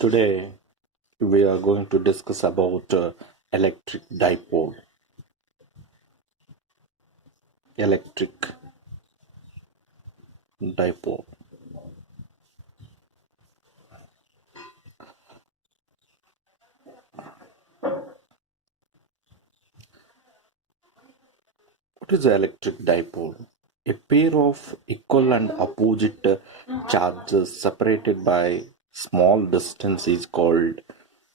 Today we are going to discuss about electric dipole. Electric dipole. What is the electric dipole? A pair of equal and opposite charges separated by small distance is called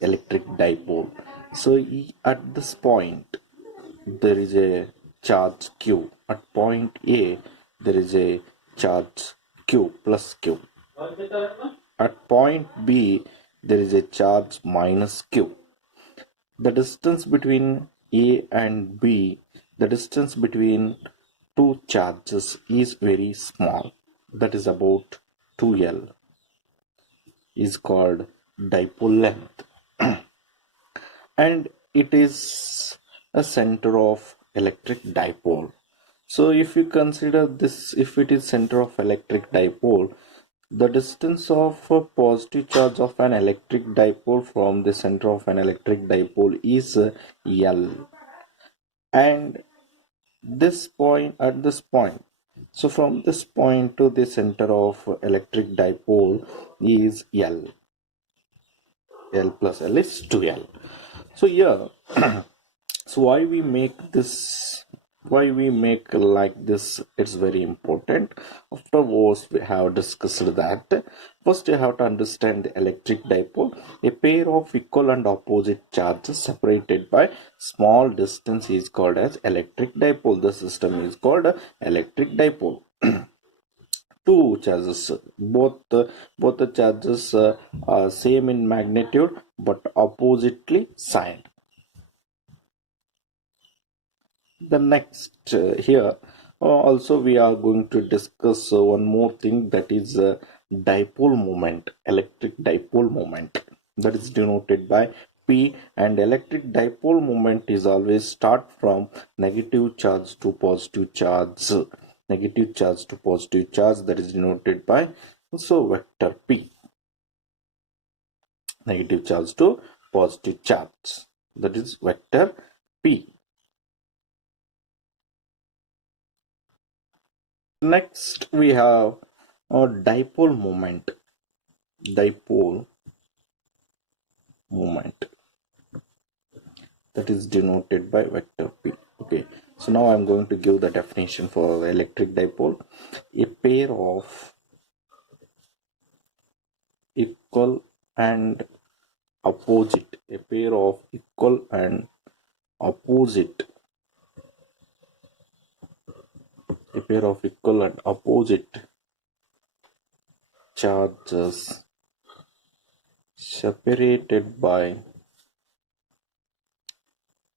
electric dipole. So at this point there is a charge Q. At point A there is a charge Q plus Q. At point B there is a charge minus Q. The distance between A and B, the distance between two charges is very small. That is about 2L, is called dipole length. And it is a center of electric dipole. So if you consider this, if it is center of electric dipole, the distance of a positive charge of an electric dipole from the center of an electric dipole is L, and this point at this point, so from this point to the center of electric dipole is L. L plus L is 2L. So here so why we make like this, it's very important. Afterwards we have discussed that. First you have to understand the electric dipole. A pair of equal and opposite charges separated by small distance is called as electric dipole. The system is called electric dipole. Two charges, both the charges are same in magnitude but oppositely signed. The next here also we are going to discuss one more thing, that is dipole moment, electric dipole moment, that is denoted by P, and electric dipole moment is always start from negative charge to positive charge, negative charge to positive charge, that is denoted by also vector P, negative charge to positive charge, that is vector P. Next we have a dipole moment, dipole moment, that is denoted by vector P. Okay, so now I'm going to give the definition for electric dipole. A pair of equal and opposite, a pair of equal and opposite, a pair of equal and opposite charges separated by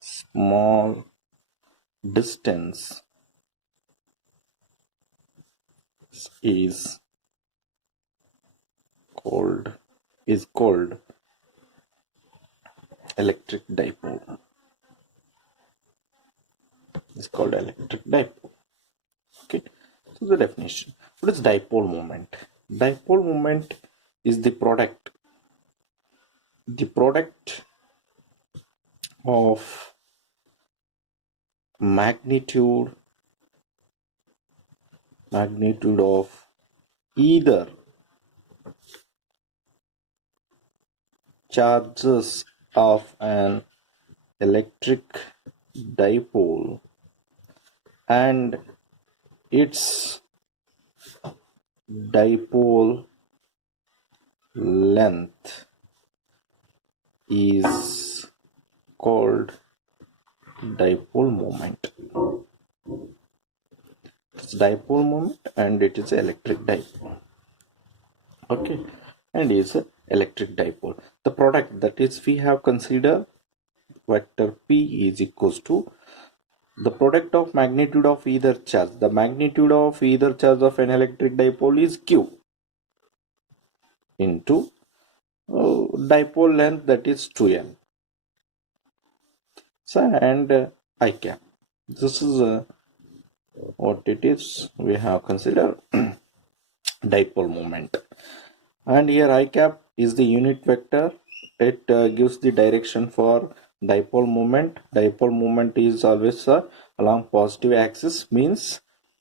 small distance is called electric dipole. Is called electric dipole. Okay, so the definition. What is dipole moment? Dipole moment is the product of magnitude of either charges of an electric dipole and its dipole length is called dipole moment. It's dipole moment and it is electric dipole. Okay, and is electric dipole. The product, that is, we have considered vector P is equals to the product of magnitude of either charge. The magnitude of either charge of an electric dipole is Q into dipole length, that is 2L. So, and I cap. This is what it is. We have considered dipole moment, and here I cap is the unit vector. It gives the direction for dipole moment. Dipole moment is always along positive axis, means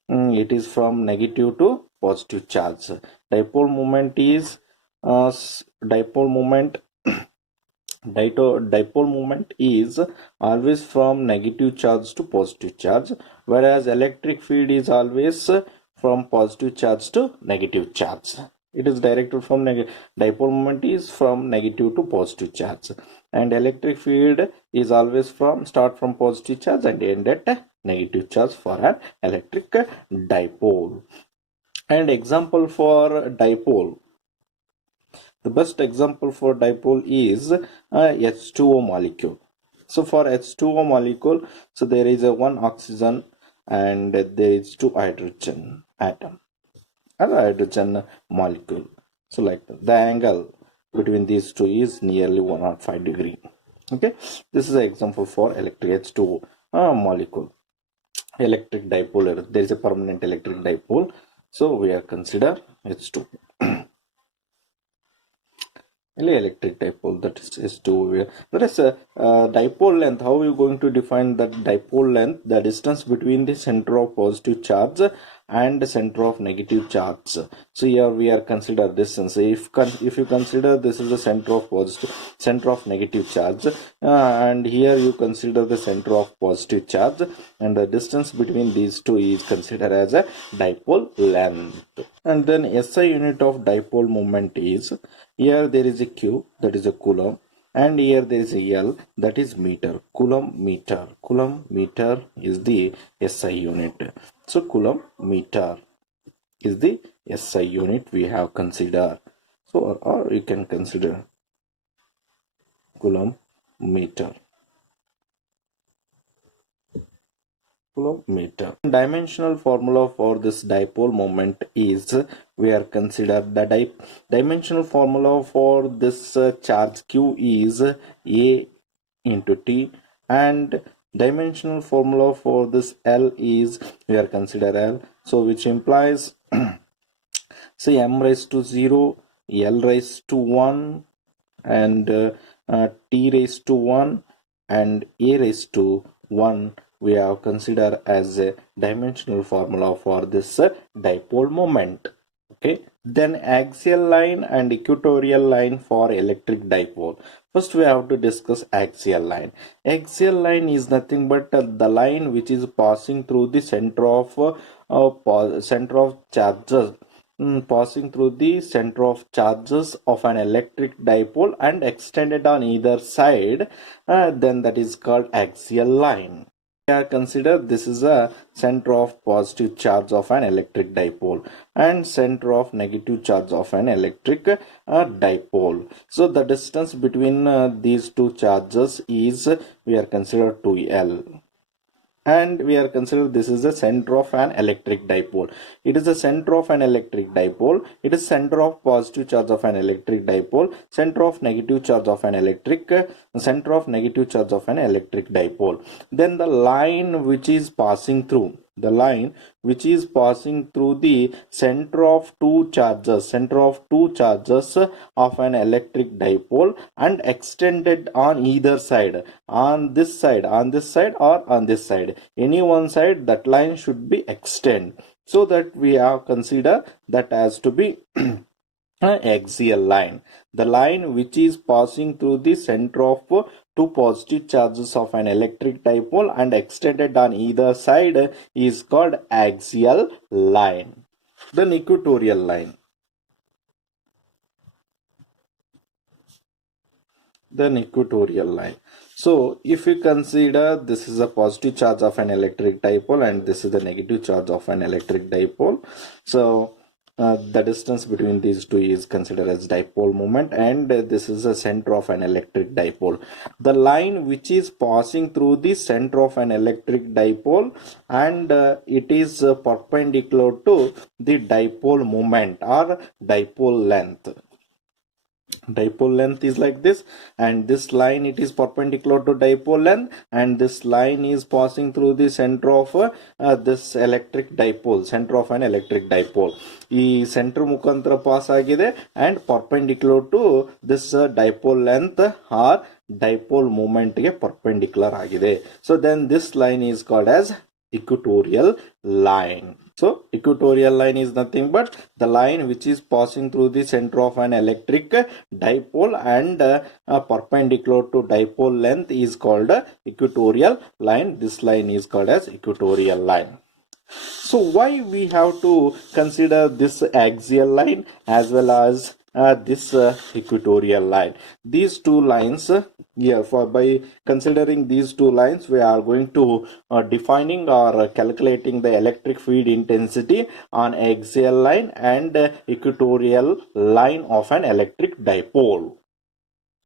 it is from negative to positive charge. Dipole moment is dipole moment dipole moment is always from negative charge to positive charge, whereas electric field is always from positive charge to negative charge. It is directed from dipole moment is from negative to positive charge, and electric field is always from start from positive charge and end at negative charge for an electric dipole. And example for dipole, the best example for dipole is H2O molecule. So for H2O molecule, so there is a one oxygen and there is two hydrogen atom and hydrogen molecule. So like the angle between these two is nearly 105 degree. Okay, this is an example for electric H2O molecule. Electric dipole, there is a permanent electric dipole, so we are consider H2. Electric dipole, that is two. There is a dipole length. How are you going to define that dipole length? The distance between the center of positive charge and the center of negative charge. So here we are consider distance. If you consider this is the center of positive, center of negative charge, and here you consider the center of positive charge, and the distance between these two is considered as a dipole length. And then SI unit of dipole moment is, here there is a Q, that is a coulomb, and here there is a L, that is meter. Coulomb meter. Coulomb meter is the SI unit. So coulomb meter is the SI unit we have considered. So or you can consider coulomb meter. Meter. Dimensional formula for this dipole moment is, we are consider the dimensional formula for this charge Q is A into T, and dimensional formula for this L is, we are consider L, so which implies say m raised to 0, L raised to 1, and T raised to 1 and A raised to 1 we have considered as a dimensional formula for this dipole moment. Okay, then axial line and equatorial line for electric dipole. First we have to discuss axial line. Axial line is nothing but the line which is passing through the center of charges, passing through the center of charges of an electric dipole and extended on either side, then that is called axial line. Consider this is a center of positive charge of an electric dipole and center of negative charge of an electric dipole. So the distance between these two charges is, we are consider 2L. And we are considered this is the center of an electric dipole. It is the center of an electric dipole. It is center of positive charge of an electric dipole, center of negative charge of an electric, center of negative charge of an electric dipole. Then the line which is passing through, the line which is passing through the center of two charges of an electric dipole and extended on either side, on this side or on this side, any one side, that line should be extended, so that we have consider that as to be axial line. The line which is passing through the center of two positive charges of an electric dipole and extended on either side is called axial line. Then equatorial line. Then equatorial line. So if you consider this is a positive charge of an electric dipole and this is the negative charge of an electric dipole, so the distance between these two is considered as dipole moment, and this is the center of an electric dipole. The line which is passing through the center of an electric dipole and it is perpendicular to the dipole moment or dipole length. Dipole length is like this, and this line, it is perpendicular to dipole length, and this line is passing through the center of this electric dipole, center of an electric dipole. ಈ center ಮುಖಾಂತರ pass ಆಗಿದೆ and perpendicular to this dipole length or dipole moment ಗೆ perpendicular ಆಗಿದೆ. So then this line is called as equatorial line. So equatorial line is nothing but the line which is passing through the center of an electric dipole and perpendicular to dipole length is called equatorial line. This line is called as equatorial line. So why we have to consider this axial line as well as this equatorial line? These two lines here, by considering these two lines, we are going to defining or calculating the electric field intensity on axial line and equatorial line of an electric dipole.